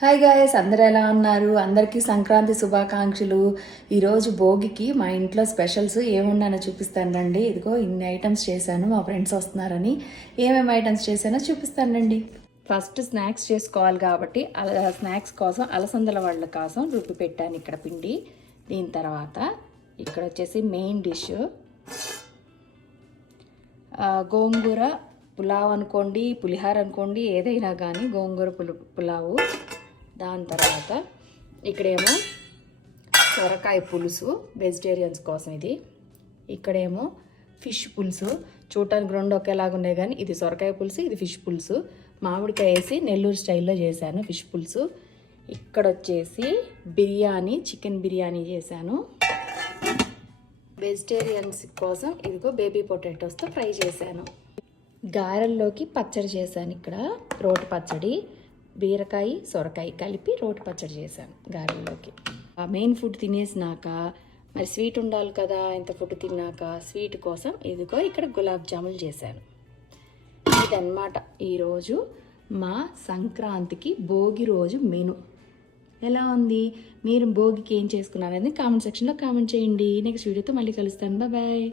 Hi guys, అందరు ఎలా ఉన్నారు? అందరికీ సంక్రాంతి శుభాకాంక్షలు. ఈరోజు భోగికి మా ఇంట్లో స్పెషల్స్ ఏమున్నానో చూపిస్తాను రండి. ఇదిగో ఇన్ని ఐటమ్స్ చేశాను, మా ఫ్రెండ్స్ వస్తున్నారని. ఏమేమి ఐటమ్స్ చేశానో చూపిస్తాను రండి. ఫస్ట్ స్నాక్స్ చేసుకోవాలి కాబట్టి స్నాక్స్ కోసం అలసందల వాళ్ళ కోసం రుబ్బి పెట్టాను ఇక్కడ పిండి. దీని తర్వాత ఇక్కడ వచ్చేసి మెయిన్ డిష్ గోంగూర పులావ్ అనుకోండి, పులిహార అనుకోండి, ఏదైనా కానీ గోంగూర పులావు. దాని తర్వాత ఇక్కడేమో సొరకాయ పులుసు వెజిటేరియన్స్ కోసం ఇది. ఇక్కడేమో ఫిష్ పులుసు. చూడటానికి రెండు ఒకేలాగా ఉన్నాయి కానీ ఇది సొరకాయ పులుసు, ఇది ఫిష్ పులుసు. మామిడికాయ వేసి నెల్లూరు స్టైల్లో చేశాను ఫిష్ పులుసు. ఇక్కడ వచ్చేసి బిర్యానీ, చికెన్ బిర్యానీ చేశాను. వెజిటేరియన్స్ కోసం ఇదిగో బేబీ పొటాటోస్తో ఫ్రై చేశాను. గారెల్లోకి పచ్చడి చేశాను. ఇక్కడ రోటి పచ్చడి, బీరకాయ సొరకాయ కలిపి రోటి పచ్చడి చేశాను గారెల్లోకి. ఆ మెయిన్ ఫుడ్ తినేసినాక మరి స్వీట్ ఉండాలి కదా. ఇంత ఫుడ్ తిన్నాక స్వీట్ కోసం ఇదిగో ఇక్కడ గులాబ్ జాములు చేశాను. ఇదన్నమాట ఈరోజు మా సంక్రాంతికి భోగి రోజు మెను. ఎలా ఉంది? మీరు భోగికి ఏం చేసుకున్నారని కామెంట్ సెక్షన్లో కామెంట్ చేయండి. నెక్స్ట్ వీడియోతో మళ్ళీ కలుస్తాను. బాయ్.